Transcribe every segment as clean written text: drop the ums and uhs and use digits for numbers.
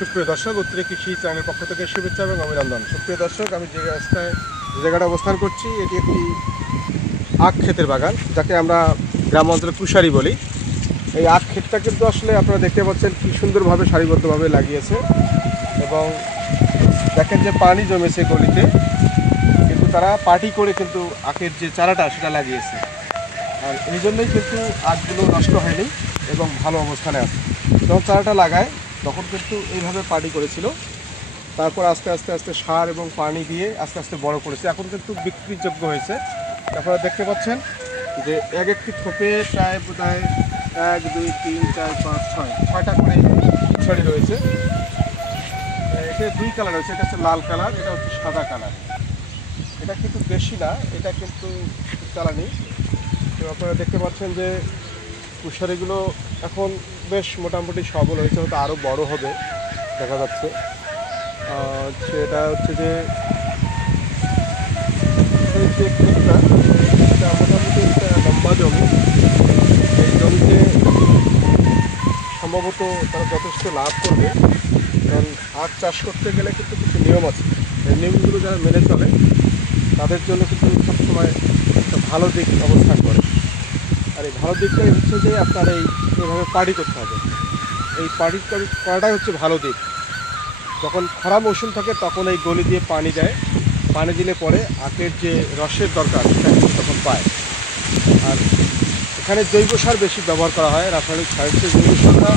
সুপ্রিয় দর্শক, উত্তরে কৃষি চ্যানেলের পক্ষ থেকে শুভেচ্ছা এবং অভিনন্দন। সুপ্রিয় দর্শক, আমি যে জায়গাটা অবস্থান করছি এটি একটি আখ ক্ষেতের বাগান, যাকে আমরা গ্রাম অঞ্চলে কুশারি বলি। এই আখ ক্ষেতটা কিন্তু আসলে আপনারা দেখতে পাচ্ছেন কি সুন্দরভাবে সারিবদ্ধভাবে লাগিয়েছে, এবং দেখেন যে পানি জমেছে গলিতে, কিন্তু তারা পাটি করে কিন্তু আখের যে চারাটা সেটা লাগিয়েছে। আর এই জন্যই কিন্তু আখগুলো নষ্ট হয়নি এবং ভালো অবস্থানে আছে। যখন চারাটা লাগায় তখন কিন্তু এইভাবে পাটি করেছিল, তারপর আস্তে আস্তে আস্তে সার এবং পানি দিয়ে আস্তে আস্তে বড় করেছে। এখন কিন্তু বিক্রিযোগ্য হয়েছে। তারপরে দেখতে পাচ্ছেন যে এক একটি থোপে প্রায় বোধহয় 1 2 3 4 5 6টা করে ছড়ি রয়েছে। এটা 2 কালার রয়েছে, এটা হচ্ছে লাল কালার, এটা হচ্ছে সাদা কালার। এটা কিন্তু বেশি না, এটা কিন্তু জ্বালানি। তো আপনারা দেখতে পাচ্ছেন যে কুশারিগুলো এখন বেশ মোটামুটি সবল হয়েছে, হয়তো আরও বড় হবে দেখা যাচ্ছে। সেটা হচ্ছে যে এই যে ক্ষেতটা, এটা মোটামুটি একটা লম্বা জমি। এই জমিতে সম্ভবত তারা যথেষ্ট লাভ করবে, কারণ আখ চাষ করতে গেলে কিন্তু কিছু নিয়ম আছে। এই নিয়মগুলো যারা মেনে চলে তাদের জন্য কিন্তু সবসময় একটা ভালো দিক অবস্থান করে। আর এই ভালো দিকটাই হচ্ছে যে আপনার এইভাবে পাড়ি করতে হবে। এই পাড়ি করাটাই হচ্ছে ভালো দিক। যখন খরা মৌসুম থাকে তখন এই গলি দিয়ে পানি দেয়, পানি দিলে পরে আখের যে রসের দরকার সেটা কিন্তু তখন পায়। আর এখানে জৈব সার বেশি ব্যবহার করা হয়, রাসায়নিক সারের চেয়ে জৈব সারটা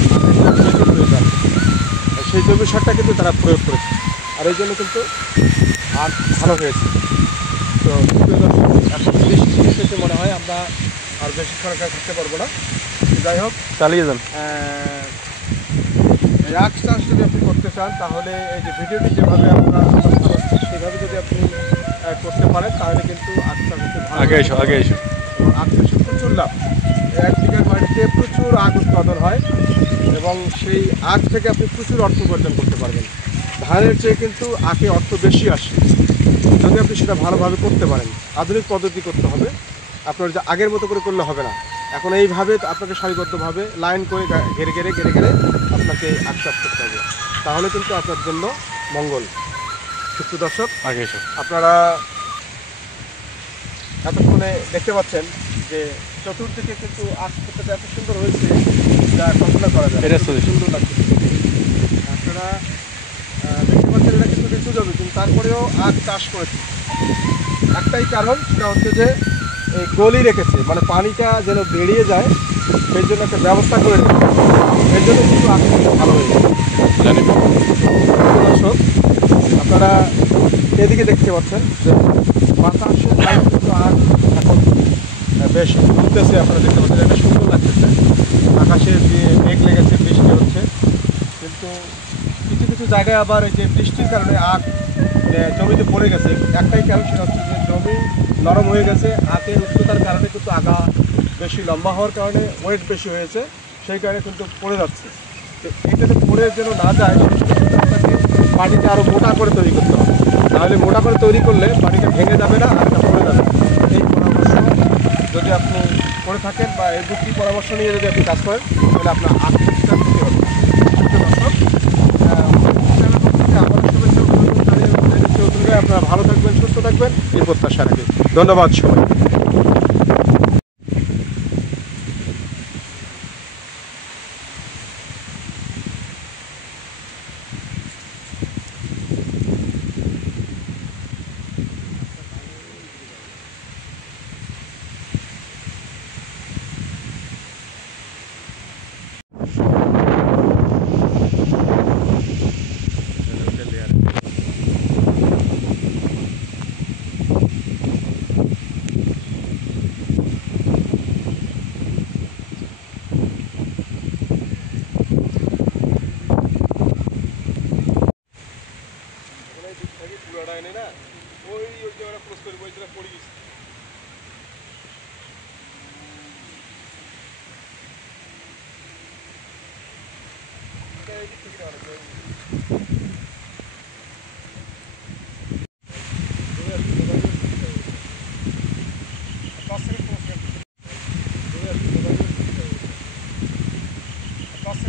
আখের প্রয়োজন, সেই জৈব সারটা কিন্তু তারা প্রয়োগ করেছে। আর এই জন্য কিন্তু আখ ভালো হয়েছে। তো এখন বৃষ্টি এসেছে মনে হয়, আমরা আর বেশিক্ষণ এখানে থাকতে পারবো না। যাই হোক, চালিয়ে যান। এই আখ চাষ যদি আপনি করতে চান তাহলে এই যে ভিডিওটি যেভাবে আমরা সেভাবে যদি আপনি করতে পারেন তাহলে কিন্তু আখ চাষ আগে এসো। আখ চাষে প্রচুর লাভ। 1 বিঘা বাড়িতে প্রচুর আখ উৎপাদন হয় এবং সেই আখ থেকে আপনি প্রচুর অর্থ উপার্জন করতে পারবেন। ধানের চেয়ে কিন্তু আখে অর্থ বেশি আসে যদি আপনি সেটা ভালোভাবে করতে পারেন। আধুনিক পদ্ধতি করতে হবে, আপনার যে আগের মতো করে করলে হবে না। এখন এইভাবে আপনাকে সারিবদ্ধভাবে লাইন করে ঘেরে ঘেরে আপনাকে আখ চাষ করতে হবে, তাহলে কিন্তু আপনার জন্য মঙ্গল। সুপ্রিয় দর্শক, আগে এসো। আপনারা এতক্ষণে দেখতে পাচ্ছেন যে চতুর্দিকে কিন্তু আখ ক্ষেতটা এত সুন্দর হয়েছে যা কল্পনা করা যায়, সুন্দর লাগছে। আপনারা দেখতে পাচ্ছেন এটা কিন্তু নিচু জমি, কিন্তু তারপরেও আখ চাষ করেছে। একটাই কারণ, সেটা হচ্ছে যে এই গলি রেখেছে, মানে পানিটা যেন বেরিয়ে যায় সেই জন্য একটা ব্যবস্থা করে রেখেছে। এর জন্য কিন্তু আখ ভালো হয়ে গেছে। দর্শক, আপনারা এদিকে দেখতে পাচ্ছেন যে বাতাসে কিন্তু আখ এখন বেশ ঘুরতেছে। আপনারা দেখতে পাচ্ছেন, এটা সুন্দর লাগতেছে। আকাশে যে মেঘ লেগেছে, বৃষ্টি হচ্ছে, কিন্তু কিছু কিছু জায়গায় আবার এই যে বৃষ্টির কারণে আখ জমিতে পড়ে গেছে। একটাই কারণ, সেটা হচ্ছে যে জমি নরম হয়ে গেছে। আখের উচ্চতার কারণে কিন্তু আগা বেশি লম্বা হওয়ার কারণে ওয়েট বেশি হয়েছে, সেই কারণে কিন্তু পড়ে যাচ্ছে। তো এটাতে পড়ে যেন না যায় সেটা কিন্তু আপনাকে পানিটা আরও মোটা করে তৈরি করতে হবে। তাহলে মোটা করে তৈরি করলে পানিটা ভেঙে যাবে না, আর পড়ে যাবে। এই পরামর্শ যদি আপনি করে থাকেন বা এই দুটি পরামর্শ নিয়ে যদি আপনি কাজ করেন তাহলে আপনার আর্থিক ক্ষতি হবে। আপনারা ভালো থাকবেন, সুস্থ থাকবেন, এই প্রত্যাশা রাখি। ধন্যবাদ সবাই। পুরাটা এনে না ওই জায়গাটা ক্রস করে ওই জায়গায় পড়ে গেছে। পাঁচ